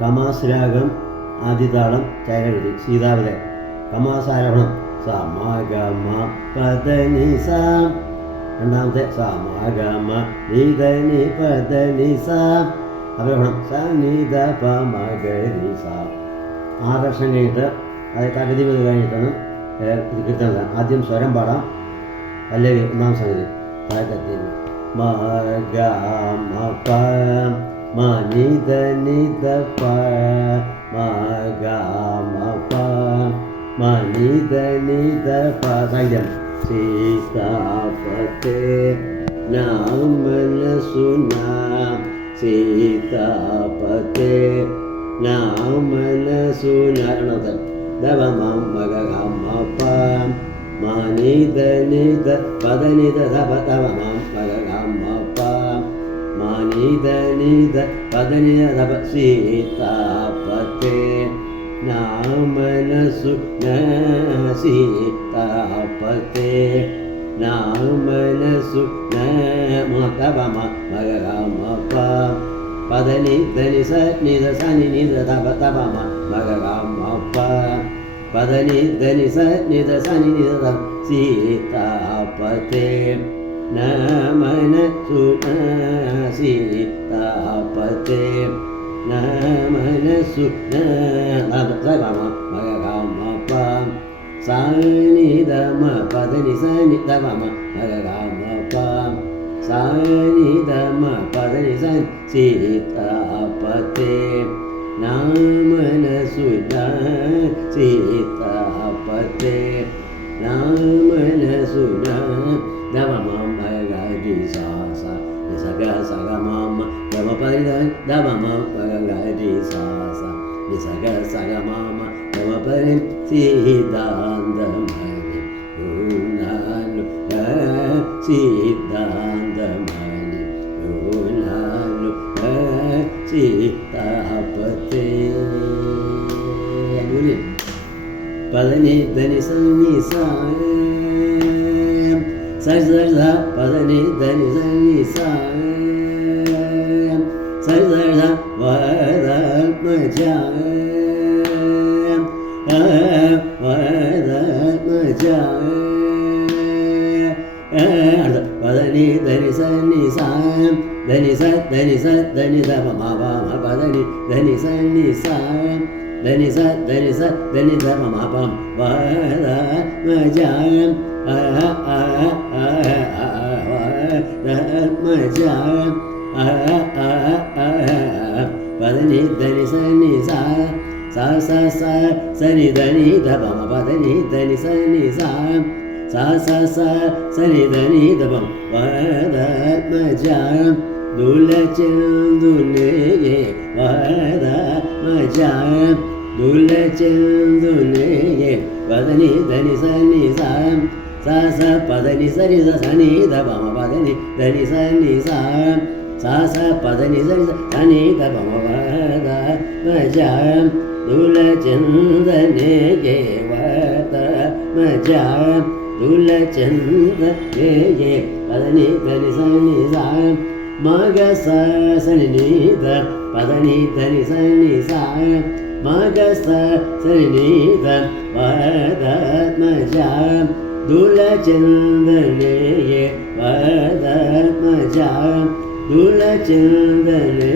കമാശ്രാഗം ആദിതാളം ചൈനകൃതി സീതാവതെ കമാസാരോഹണം സമഗമ പദനി സ രണ്ടാമത്തെ സമഗമ നിധനി പദനി സ അവരോഹണം സ നിധ പ മഗരി സ 6 വർഷം കഴിഞ്ഞിട്ട് അതായത് തകതിപതി കഴിഞ്ഞിട്ടാണ് ഇത് കീർത്തനം. ആദ്യം സ്വരം പാടാം, പല്ലവി ഒന്നാം സംഗതി താഴത്തെത്തി മ ഗ മ പ മ നിധ നിധ പ മ ഗ മ പ മ നിധ നിധ പ സാഹിത്യം സീതാപതേ നാമനസുനാം സീതാപതേ നാമനസുനാം ദവമം മഗഗമപം മാനിധ നിധ പദനിധ ധവമം മഗഗമപം മാനിധ നിധ പദനിധ ധവ സീതാപതേ നാമനസു സീതാപതേ നാമനസു നമ മഗഗമപം പദനി ധനി സ നിധ സനി നിധ ധവ ധവമ മഗഗമപം പദനി ധനി സ നിധ സനി നിധ ധവ സീതാപതേ നമനസു സീതാപതേ നമനസു ധവമ മഗഗമപം സാനിധ മ പദനി സനി ധവമ മഗഗമപം സാനിധ മ പദനി സനി സീതാപതേ നാമനസു സീതാപതേ നാമനസു ധവമം മഗരി സ സഗ സഗമം ധവപദനി ധവമം മഗരി സ സഗ സഗമം ധവപദനി സീതാന്തമണി ഊനാനു സീതാന്തമണി ഊനാനു സീതാപതേ പദനി ധനി സനി സ സരിസ പദനി ധനി സനി സ സരിസ വദമജ വദമജ പദനി ധനി സനി സ ധനി സ ധനി സ ധനി ധ മ മ പദനി ധനി സനി സ ധനി സ ധനി സ ധനി ധ മ മ പം വദമജ വദമജ പദനി ധനി സനി സ സ സ സ സനി ധനി ധ പ മ പദനി ധനി സനി സ സ സ സ സനി ധനി ധ പ വദമജ ദുലചന്ദുനേ വദമജ ദുലചന്ദുനേ പദനി ധനി സനി സ സ സ പദനി സനി സ സനി ധ പ മ പദനി ധനി സനി സ സ സ പദനി സനി സ സനി ധ പ മ വദമജ ദുലചന്ദനേ വദമജ ദുലചന്ദനേ പദനി ധനി സനി സ മഗ സ സനി നിധ പദനി ധനി സനി സ മഗ സ സനി നിധ വദമജ ദുലചന്ദനേ വദമജ ദുലചന്ദനേ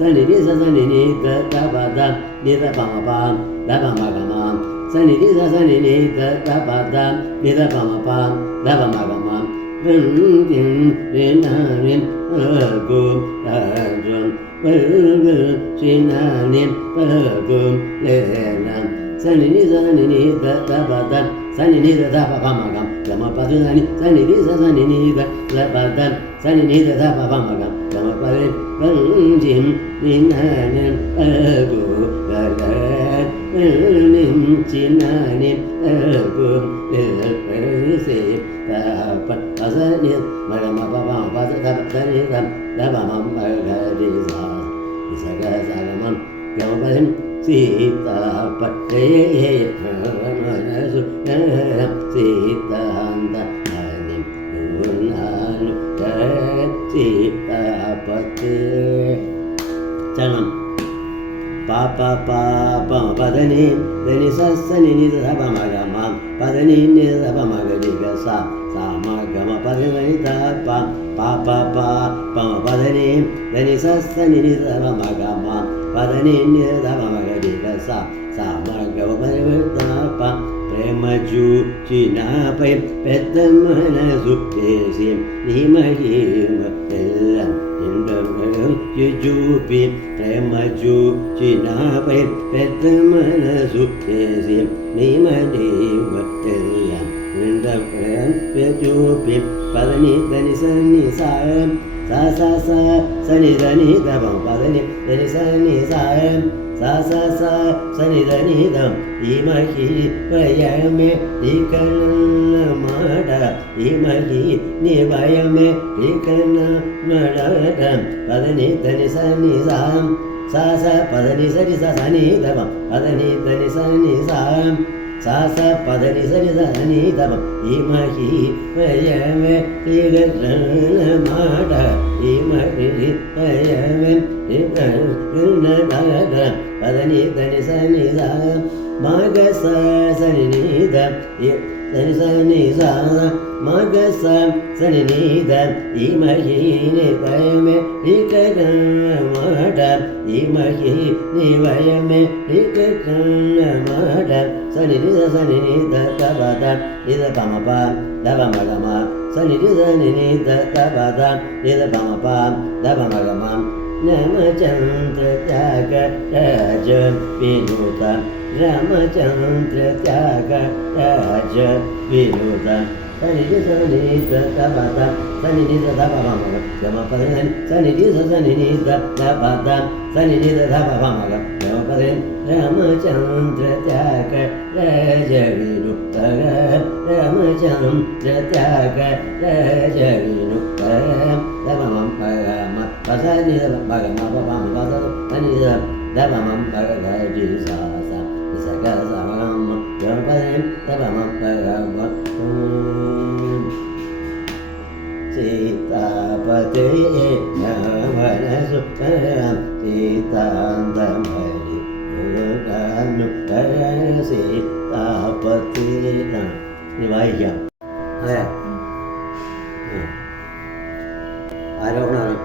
സനി നി സ സനി നിധ ധപദ നിധ പമ പം ധപ മഗമം സനി നി സ സനി നിധ ധപദ നിധ പമ പം ധപ മഗമം രിം രിനാനിം ഗും രാജം ശിനാനിം ഗും ലേനം സനി നി സനി നിധ ധപദ സനി നിധ ധപ പമഗം ഗമ പദ സനി സനി നി സ സനി നിധ ധപദ സനി നിധ ധപ പമഗം ഗമ പദ രിം രിനാനിം ഗു ഗഗനിം ചിനാനിം ഗും ലേസേ പ പസനി മഗമ പമ പദ ധപദനി ധം ധപമം മഗരി സ സഗ സഗമം ഗമ പദം സീതാപതേ മനസു സീതാന്തമണി ഊനാനു സീതാപതേ ചരണം pa pa pa pa pa da ni ni sa sa ni ni da pa ma ga ma pa da ni da pa ma ga ni ga sa ma ga ma pa da ni da pa pa pa pa pa pa da ni sa sa ni da pa ma ga ma pa da ni da pa ma ga ni ga sa ma ga ma pa da pa ప్రేమజు చినాపై పెద్ద మనసు చేసి నీ మహిమ చూపి ప్రేమజు చినాపై పెద్ద మనసు చేసి నీ మహిమ చూపి పదని దని సన్ని సాయం సా సా సా సని దని దవం పదని దని సన్ని సాయం sa sa sa sa ni da ni da i ma hi va ya me i kan ma da i ma hi ni va ya me i kan ma da da pa da ni sa ni sa sa sa pa da ni sa ni da pa da ni sa ni sa sa sa pa da ni sa ni da pa i ma hi va ya me i kan ma da i ma hi va ya me i kan da da పదని దని సని సా మగ సని నీద దని సని సా మగ సని నీద ఈ మహిని వయమే రిక మాట ఈ మహి ని వయమే రిక మాట సని నీద తబద ఇద పమ ప దవ మగమ సని నీద తబద ఇద పమ ప దవ మగమ రామచంద్ర త్యాగ రాజ వినోద రామచంద్ర త్యాగ రాజ వినోద సని సని తబద సని తబ మగ గమ పదని సని సని తబద సని తబ మగ గమ పదని రామచంద్ర త్యాగ రాజ వినోద రామచంద్ర త్యాగ రాజ వినోద తబ మగ pasani da baga ma pa ma pa da ani da ba ma pa ga ji sa sa ga sa ma ma ya pa da ba ma pa ga ma sita pate na ma na su ta sita da ma ri ga nu ta sita pate na ni vai ya aya ആരോഹണമാണ്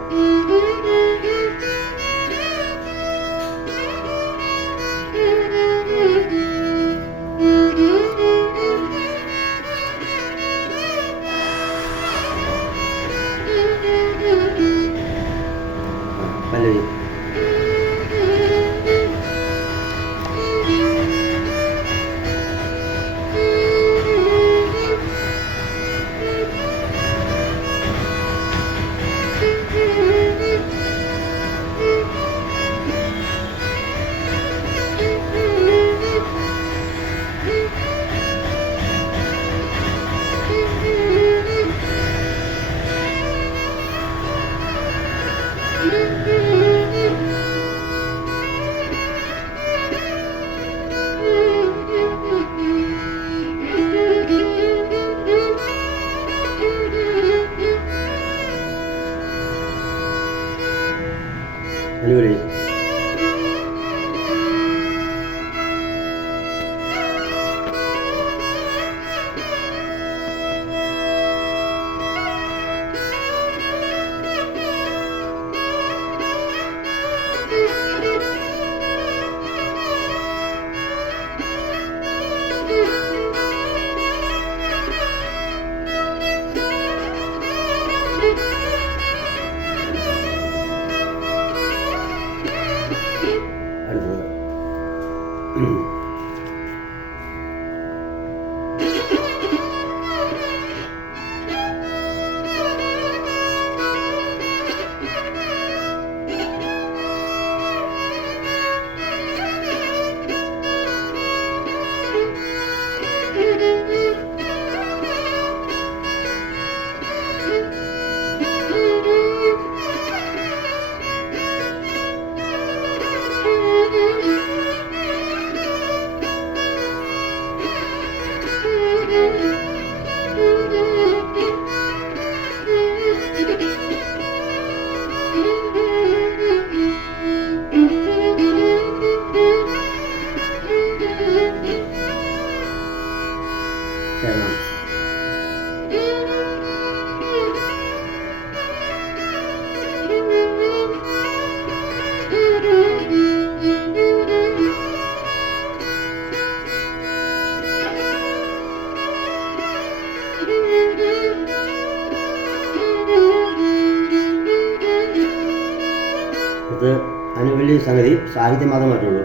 പല്ലവി അടിപൊളി അതിന് വലിയ സംഗതി സാഹിത്യം മാത്രമേ മാറ്റുള്ളൂ.